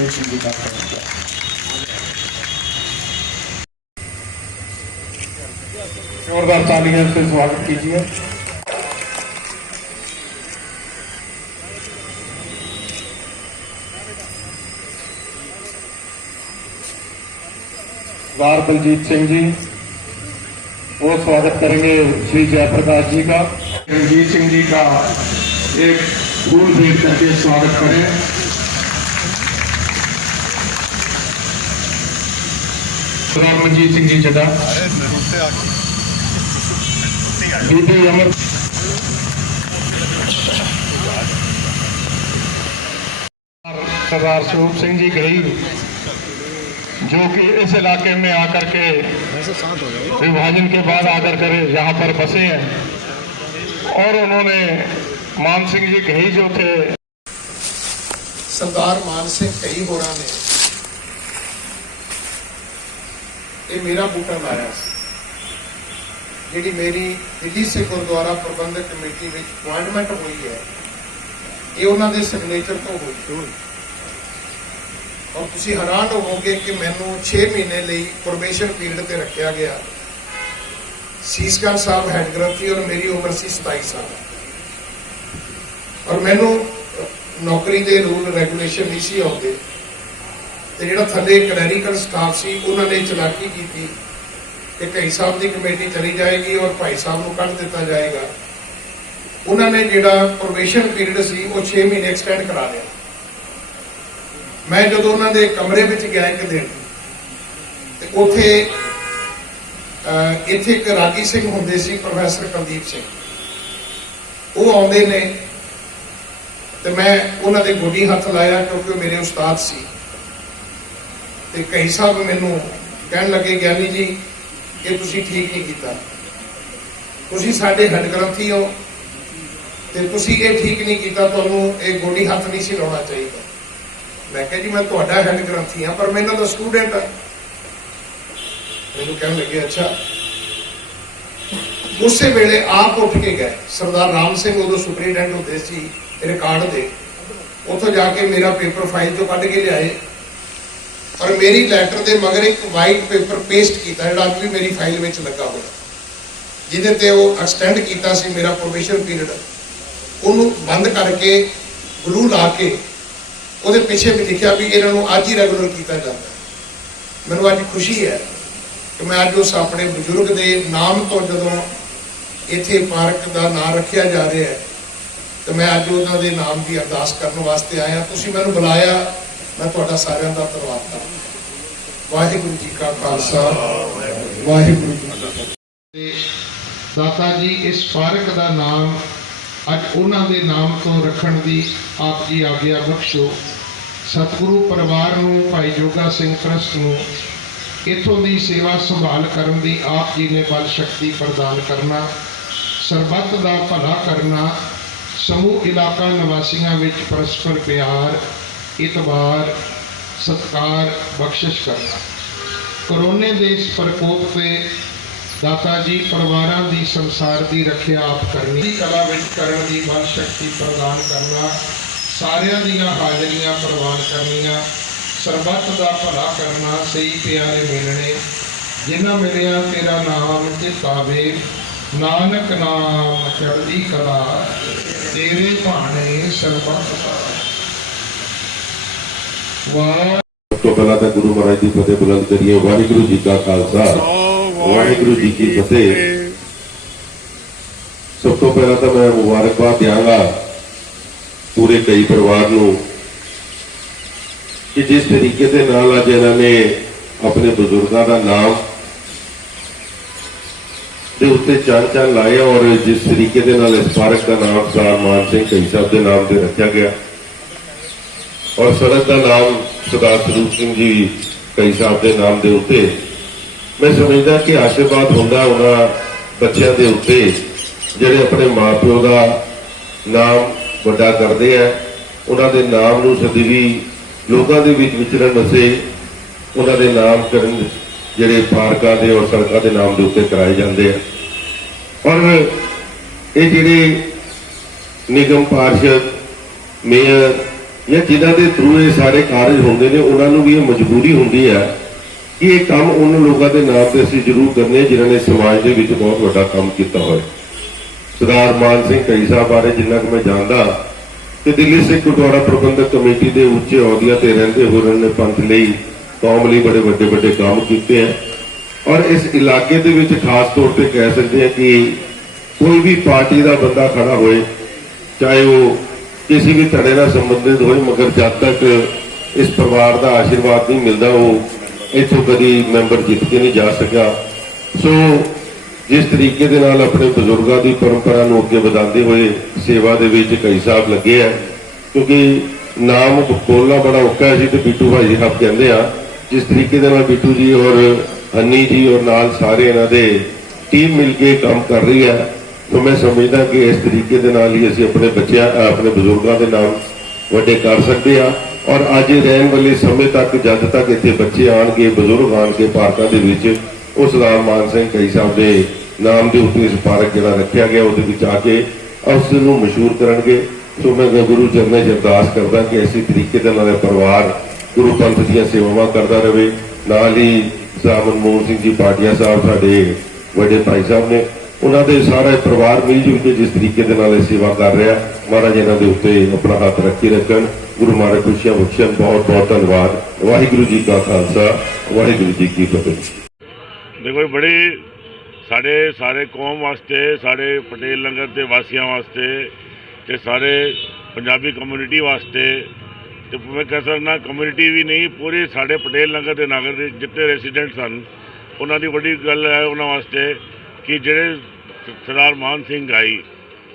Committee की बात करेंगे। जोरदार तालियों से स्वागत कीजिए। सरदार बलजीत सिंह जी वो स्वागत करेंगे श्री जयप्रकाश जी का। रंजीत सिंह जी का एक फूल भेंट करके स्वागत करें। सरदार मनजीत सिंह जी चड्ढा, बीबी अमर, सरदार स्वरूप सिंह जी गहीर जो कि इस इलाके में आकर के विभाजन के बाद आकर कर यहाँ पर बसे हैं, और उन्होंने मान सिंह जी कही जो थे, सरदार मान सिंह कई होरा ने ये मेरा बूटा लाया जी मेरी दिल्ली से गुरुद्वारा प्रबंधक कमेटी में अपॉइंटमेंट हुई है, ये उन्होंने सिग्नेचर तो हुई। और तुसी हैरान होवोगे कि मैनू 6 महीने लिए प्रोबेशन पीरियड पर रखा गया। सीसगंज साहब हैड ग्रंथी और मेरी उम्र सी 27 साल, और मैनू नौकरी के रूल रेगूलेशन नहीं सी आते। जो थले क्लैरिकल स्टाफ सी उन्होंने चलाकी की कि कई साहब की कमेटी चली जाएगी और भाई साहब को कढ़ दिता जाएगा। उन्होंने जो प्रोबेशन पीरियड से वो 6 महीने एक्सटेंड करा लिया। मैं जो उन्होंने कमरे में गया एक दिन, तो उथे इत्थे एक रागी सिंह होंदे सी, प्रोफैसर कुलदीप सिंह, वो आउंदे ने, तो मैं उन्होंने गोडी हथ लाया क्योंकि मेरे उस्ताद सी। तो कई साहब मैनू कह लगे ज्ञानी जी ये तुसी ठीक नहीं किया, तुसी साडे हैड ग्रंथी हो, तो तुसी ये ठीक नहीं किया, तुहानू ये गोडी हथ नहीं सी लाउणा चाहिए। मैं कहा जी मैं तुहाडा हैड ग्रंथी हाँ, पर मैं इन्हां दा स्टूडेंट हाँ। मैनू कह लगे अच्छा। उस वेले आप उठ के गए, सरदार राम सिंह उदों सुपरिटेंडेंट होंदे सी रिकॉर्ड दे, उतों जाके मेरा पेपर फाइल चो कढ़ के लियाए और मेरी लैटर के मगर एक वाइट पेपर पेस्ट किया जो अभी भी मेरी फाइल में लगा हुआ, जिहदे ते वो एक्सटेंड किया सी मेरा प्रोबेशन पीरियड, उन्होंने बंद करके ग्लू ला के वो पिछे भी लिखा भी इन्हों अज ही रेगूलर किया जाता है। मैनू अज खुशी है कि मैं अज उस अपने बजुर्ग के नाम तो जो इत्थे पार्क का नाम रखा जा रहा है, तो मैं अज उन्होंने नाम की अरदास करने वास्ते आया। तुसीं मैनू बुलाया, मैं तुहाडा सारिआं दा धन्नवाद करदा। वाहिगुरू जी का खालसा, वाहिगुरू जी की फतेह। दाता जी इस पार्क का नाम अज उन्होंने नाम तो रखण दी आप जी आज्ञा बख्शो। सतगुरु परिवार नूं, भाई जोगा सिंह ट्रस्ट नूं इत्थों की सेवा संभाल करन दी आप जी ने बल शक्ति प्रदान करना, सरबत का भला करना, समूह इलाका निवासियों विच परस्पर प्यार, इतबार, सत्कार, बख्शिश करना। कोरोने के इस प्रकोप से दाता जी परिवारों की संसार की रखिया आप करनी, कला विच करन दी बल शक्ति प्रदान करना, सारियां दियां हाजरियां प्रवान करनिया, सरबत का भला करना, सही प्यारे मिलने, जिन्हां मिलिया तेरा नाम चितावे, नानक नाम चढ़दी कला, तेरे भाने सरबत तो पहला तो गुरु महाराज की फतेह बुलंद करिए। वाहिगुरू जी का खालसा, वाहिगुरू जी की फतेह। सब तो पहला तो मैं मुबारकबाद देंगा पूरे कई परिवार को कि जिस तरीके से नाल अज इन्होंने अपने बुजुर्गों का नाम के उत्ते चान लाए और जिस तरीके के नाल इस पार्क का नाम सरदार मान सिंह कई साहब के नाम से रखा गया और सड़क का नाम सरदार स्वरूप सिंह जी कई साहब के नाम के उत्ते मैं समझदा कि आशीर्वाद होंदा उन्हां बच्चों के उत्ते जिहड़े अपने माँ प्यो का नाम वड्डा करते हैं, उन्होंने नाम नूं सदैवी लोगों के विचरण वसे उन्होंने नामकरण जिहड़े पार्कों के और सड़कों के नाम के उत्ते कराए जाते हैं। और ये जिहड़े निगम पार्षद मेयर ਜਾਂ ਜਿਨ੍ਹਾਂ ਦੇ ਥਰੂ ਇਹ ਸਾਰੇ ਕਾਰਜ ਹੁੰਦੇ ਨੇ ਉਹਨਾਂ ਨੂੰ ਵੀ ਇਹ ਮਜਬੂਰੀ ਹੁੰਦੀ ਹੈ ਕਿ ਇਹ ਕੰਮ ਉਹਨਾਂ ਲੋਕਾਂ ਦੇ ਨਾਮ ਤੇ ਅਸੀਂ ਜ਼ਰੂਰ ਕਰਨੇ ਜਿਨ੍ਹਾਂ ਨੇ ਸਮਾਜ ਦੇ ਵਿੱਚ ਬਹੁਤ ਵੱਡਾ ਕੰਮ ਕੀਤਾ ਹੋਇਆ। ਸਰਦਾਰ ਮਾਨ ਸਿੰਘ ਕਈ ਸਾਹਿਬ ਬਾਰੇ ਜਿੰਨਾ ਕਿ ਮੈਂ ਜਾਣਦਾ ਕਿ ਦਿੱਲੀ ਸਿੱਖ ਗੁਰਦੁਆਰਾ ਪ੍ਰਬੰਧਕ ਕਮੇਟੀ ਦੇ ਉੱਚ ਅਹੁਦਿਆਂ ਤੇ ਰਹਿੰਦੇ ਹੋਏ ਉਹਨਾਂ ਨੇ ਪੰਥ ਲਈ ਕੌਮ ਲਈ ਬੜੇ ਵੱਡੇ ਵੱਡੇ ਕੰਮ ਕੀਤੇ ਹੈ। ਔਰ ਇਸ ਇਲਾਕੇ ਦੇ ਵਿੱਚ ਖਾਸ ਤੌਰ ਤੇ ਕਹਿ ਸਕਦੇ ਹਾਂ ਕਿ ਕੋਈ ਵੀ ਪਾਰਟੀ ਦਾ ਬੰਦਾ ਖੜਾ ਹੋਏ, ਚਾਹੇ ਉਹ ਕਿਸੇ ਵੀ ਧੜੇ ਨਾਲ ਸੰਬੰਧਿਤ ਹੋਏ, ਮਗਰ ਜਦ ਤੱਕ ਇਸ ਪਰਿਵਾਰ ਦਾ ਆਸ਼ੀਰਵਾਦ ਨਹੀਂ ਮਿਲਦਾ ਉਹ ਇੱਥੋਂ ਕਦੀ ਮੈਂਬਰ ਜਿੱਤ ਕੇ ਨਹੀਂ ਜਾ ਸਕਿਆ। ਸੋ ਜਿਸ ਤਰੀਕੇ ਦੇ ਨਾਲ ਆਪਣੇ ਬਜ਼ੁਰਗਾਂ ਦੀ ਪਰੰਪਰਾ ਨੂੰ ਅੱਗੇ ਵਧਾਉਂਦੇ ਹੋਏ ਸੇਵਾ ਦੇ ਵਿੱਚ ਕਈ ਸਾਹਿਬ ਲੱਗੇ ਆ, ਕਿਉਂਕਿ ਨਾਮ ਬੋਲਣਾ ਬੜਾ ਔਖਾ ਸੀ ਤੇ ਬਿੱਟੂ ਭਾਈ ਸਾਹਿਬ ਕਹਿੰਦੇ ਆ, ਜਿਸ ਤਰੀਕੇ ਦੇ ਨਾਲ ਬਿੱਟੂ ਜੀ ਔਰ ਹੰਨੀ ਜੀ ਔਰ ਨਾਲ ਸਾਰੇ ਇਹਨਾਂ ਦੇ ਟੀਮ ਮਿਲ ਕੇ ਕੰਮ ਕਰ ਰਹੀ ਹੈ। तो मैं समझदा कि इस तरीके दे नाल ही असीं अपने बच्चों अपने बजुर्गों के नाम वड्डे कर सकते हैं। और अज रहने वाले समय तक जद तक इत्थे बच्चे आएंगे बजुर्ग आएंगे पार्कों के विच उस सरदार मान सिंह कई साहब के नाम के उत्ते इस पार्क जिहड़ा रखा गया उहदे विच आके उस नूं मशहूर करनगे। तो मैं गुरु चरणें च अरदास करदा कि इसी तरीके दे नाल परिवार गुरु पंथ दीआं सेवावां करदा रहे। नाल ही सरदार मनमोहन सिंह जी पाटिया साहब साडे वड्डे भाई साहब ने उन्होंने दे सारा परिवार मिल जुल के जिस तरीके दे नाल सेवा कर रहा, महाराज इन्हां दे उत्ते अपना हाथ रखी रखन। गुरु महाराज खुशियां बख्शन। बहुत बहुत धन्यवाद। वाहिगुरू जी का खालसा वाहिगुरू जी की फतेह। देखो बड़ी साढ़े सारे कौम वास्ते साढ़े पटेल नगर के वासियों वास्ते ते सारे पंजाबी कम्यूनिटी वास्ते तो मैं कह सकना कम्यूनिटी भी नहीं पूरे साढ़े पटेल नगर के नगर के जितने रेसीडेंट सन उन्हों की बड़ी गल है उन्होंने वास्ते कि ਜਿਹੜੇ ਸਰਦਾਰ ਮਾਨ ਸਿੰਘ ਆਈ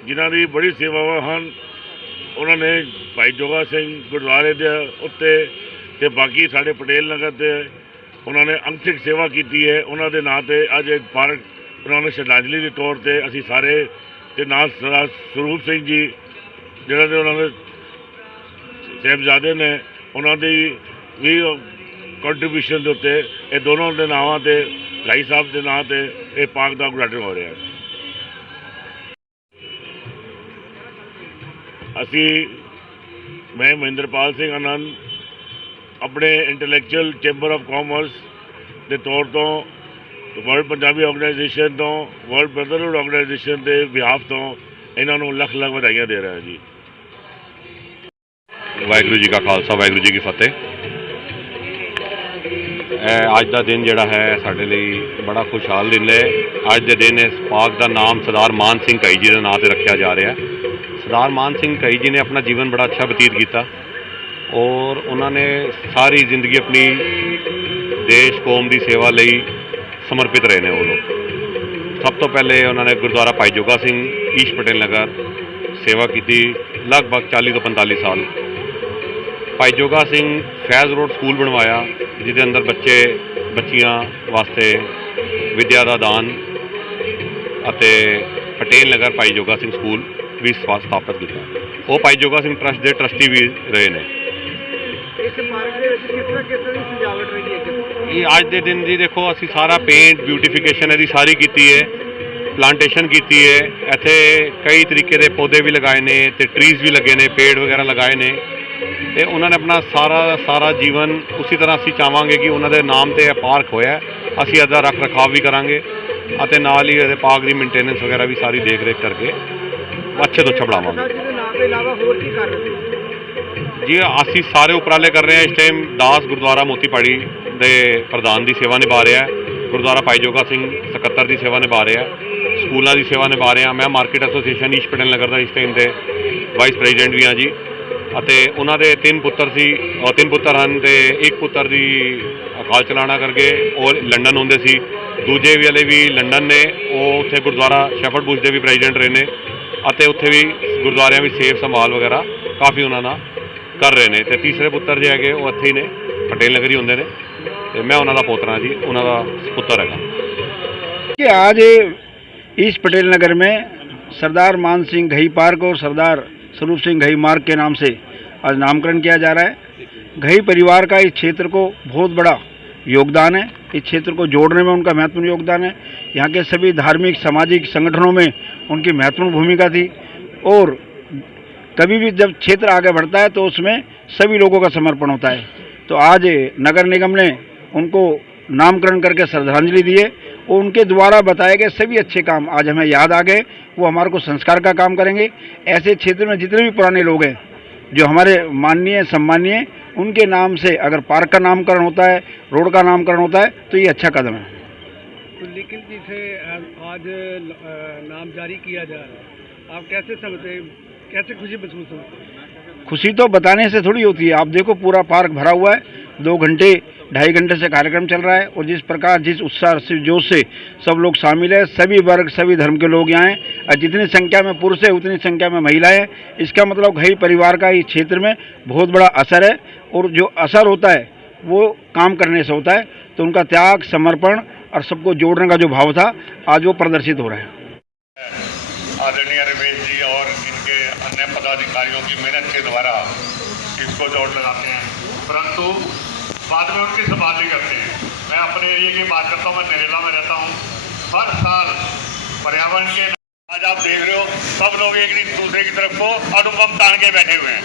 ਜਿਨ੍ਹਾਂ ਦੀ ਬੜੀ ਸੇਵਾਵਾਂ ਹਨ। ਉਹਨਾਂ ਨੇ ਭਾਈ ਜੋਗਾ ਸਿੰਘ ਗੁਰਦੁਆਰੇ ਦੇ ਉੱਤੇ ਤੇ ਬਾਕੀ ਸਾਡੇ ਪਟੇਲ ਨਗਰ ਤੇ ਉਹਨਾਂ ਨੇ ਅੰਤਿਕ ਸੇਵਾ ਕੀਤੀ ਹੈ। ਉਹਨਾਂ ਦੇ ਨਾਂ ਤੇ ਅੱਜ ਇੱਕ ਪਾਰਕ ਉਹਨਾਂ ਨੂੰ ਸ਼ਰਧਾਂਜਲੀ ਦੇ ਤੌਰ ਤੇ ਅਸੀਂ ਸਾਰੇ ਤੇ ਨਾਲ ਸਰਦਾਰ ਸਰੂਪ ਸਿੰਘ ਜੀ ਜਿਹੜਾ ਦੇ ਉਹਨਾਂ ਦੇ ਸਾਹਿਬਜ਼ਾਦੇ ਨੇ ਉਹਨਾਂ ਦੀ ਵੀ ਕੰਟਰੀਬਿਊਸ਼ਨ ਦੇ ਉੱਤੇ ਇਹ ਦੋਨੋਂ ਦੇ ਨਾਵਾਂ ਤੇ भाई साहब के नाम से यह पार्क का उद्घाटन हो रहा है। असी मैं महेंद्रपाल सिंह आनंद अपने इंटलैक्चुअल चैंबर ऑफ कॉमर्स के तौर तो वर्ल्ड पंजाबी ऑर्गेनाइजेशन तो वर्ल्ड ब्रदरहुड ऑर्गेनाइजेशन के बिहाफ तो इन्हों लख लख बधाइयां दे रहा है जी। वाहिगुरू जी का खालसा वाहिगुरू जी की फतेह। अज का दिन जोड़ा है साढ़े लिए बड़ा खुशहाल दिन है। अज के दिन इस पार्क का नाम सरदार मान सिंह कई जी के नाम से रखा जा रहा है। सरदार मान सिंह कई जी ने अपना जीवन बड़ा अच्छा बतीत किया और उन्होंने सारी जिंदगी अपनी देश कौम की सेवा लई समर्पित रहे हैं। वो लोग सब तो पहले उन्होंने गुरुद्वारा भाई जोगा सिंह ईश पटेल नगर सेवा की लगभग 40 तो 45 साल। भाई जोगा सिंह फैज़ रोड स्कूल बनवाया जिसके अंदर बच्चे बच्चियां वास्ते विद्या का दान अते पटेल नगर भाई जोगा सिंह स्कूल भी स्थापित किया। वो भाई जोगा सिंह ट्रस्ट के ट्रस्टी भी रहे हैं। ये अज के दिन जी देखो असी सारा पेंट ब्यूटिफिकेशन है सारी की है, प्लांटेशन की है। इत्थे कई तरीके के पौधे भी लगाए ने ते ट्रीज भी लगे ने पेड़ वगैरह लगाए ने ते उन्होंने अपना सारा जीवन उसी तरह असी चाहांगे कि उन्होंने नाम से पार्क होया असी इसका रख रखाव भी करांगे अते नाल ही इहदे पार्क की मेनटेनेंस वगैरह भी सारी देख रेख करके अच्छे तो अच्छा बढ़ावांगे जी। असी सारे उपराले कर रहे हैं। इस टाइम दास गुरुद्वारा मोती पहाड़ी के प्रधान की सेवा निभा रहा है, गुरुद्वारा भाई जोगा सिंह सकत्तर की सेवा निभा रहा है, स्कूलों की सेवा निभा रहा। मैं market association east Patel Nagar का इस टाइम के वाइस प्रेजिडेंट भी हाँ जी। ਅਤੇ ਉਹਨਾਂ ਦੇ 3 ਪੁੱਤਰ ਸੀ और 3 ਪੁੱਤਰ ਹਨ ਤੇ ਇੱਕ ਪੁੱਤਰ ਦੀ ਅਕਾਲ ਚਲਾਣਾ ਕਰਕੇ ਉਹ ਲੰਡਨ ਹੁੰਦੇ ਸੀ। ਦੂਜੇ ਵਾਲੇ ਵੀ ਲੰਡਨ ਨੇ ਉਹ ਉੱਥੇ ਗੁਰਦੁਆਰਾ ਸ਼ੈਫਰਡ ਬੁਸ਼ ਦੇ ਵੀ ਪ੍ਰੈਜ਼ੀਡੈਂਟ ਰਹੇ ਨੇ ਅਤੇ ਉੱਥੇ ਵੀ ਗੁਰਦੁਆਰਿਆਂ ਵਿੱਚ ਸੇਵ ਸੰਭਾਲ ਵਗੈਰਾ ਕਾਫੀ ਉਹਨਾਂ ਨਾਲ ਕਰ ਰਹੇ ਨੇ। ਤੇ ਤੀਸਰੇ ਪੁੱਤਰ ਜੇ ਹੈਗੇ ਉਹ ਇੱਥੇ ਹੀ ਨੇ ਪਟੇਲ ਨਗਰ ਹੀ ਹੁੰਦੇ ਨੇ ਤੇ ਮੈਂ ਉਹਨਾਂ ਦਾ ਪੋਤਰਾ ਜੀ, ਉਹਨਾਂ ਦਾ ਪੁੱਤਰ ਹੈਗਾ कि आज ईस्ट पटेल नगर में सरदार मान सिंह घई पार्क और सरदार स्वरूप सिंह घई मार्ग के नाम से आज नामकरण किया जा रहा है। घई परिवार का इस क्षेत्र को बहुत बड़ा योगदान है। इस क्षेत्र को जोड़ने में उनका महत्वपूर्ण योगदान है। यहाँ के सभी धार्मिक सामाजिक संगठनों में उनकी महत्वपूर्ण भूमिका थी और कभी भी जब क्षेत्र आगे बढ़ता है तो उसमें सभी लोगों का समर्पण होता है। तो आज नगर निगम ने उनको नामकरण करके श्रद्धांजलि दी है और उनके द्वारा बताए गए सभी अच्छे काम आज हमें याद आ गए। वो हमारे को संस्कार का काम करेंगे। ऐसे क्षेत्र में जितने भी पुराने लोग हैं जो हमारे माननीय सम्मानीय, उनके नाम से अगर पार्क का नामकरण होता है, रोड का नामकरण होता है तो ये अच्छा कदम है। तो लेकिन जिसे आज नाम जारी किया जा रहा है, आप कैसे समझते हैं, कैसे खुशी महसूस होती है? खुशी तो बताने से थोड़ी होती है। आप देखो पूरा पार्क भरा हुआ है, 2 घंटे 2.5 घंटे से कार्यक्रम चल रहा है और जिस प्रकार जिस उत्साह से जोश से सब लोग शामिल है, सभी वर्ग सभी धर्म के लोग यहाँ हैं और जितनी संख्या में पुरुष है उतनी संख्या में महिलाएं हैं। इसका मतलब घई परिवार का इस क्षेत्र में बहुत बड़ा असर है और जो असर होता है वो काम करने से होता है। तो उनका त्याग, समर्पण और सबको जोड़ने का जो भाव था आज वो प्रदर्शित हो रहा है। आदरणीय रमेश जी और इनके अन्य पदाधिकारियों की मेहनत के द्वारा इसको जोड़ लगाते हैं, परंतु बाद में उनकी संभाल नहीं करते हैं। मैं अपने एरिया की बात करता हूँ, मैं नरेला में रहता हूँ। हर साल पर्यावरण के आज आप देख रहे हो सब लोग एक दूसरे की तरफ को अनुपम तान के बैठे हुए हैं।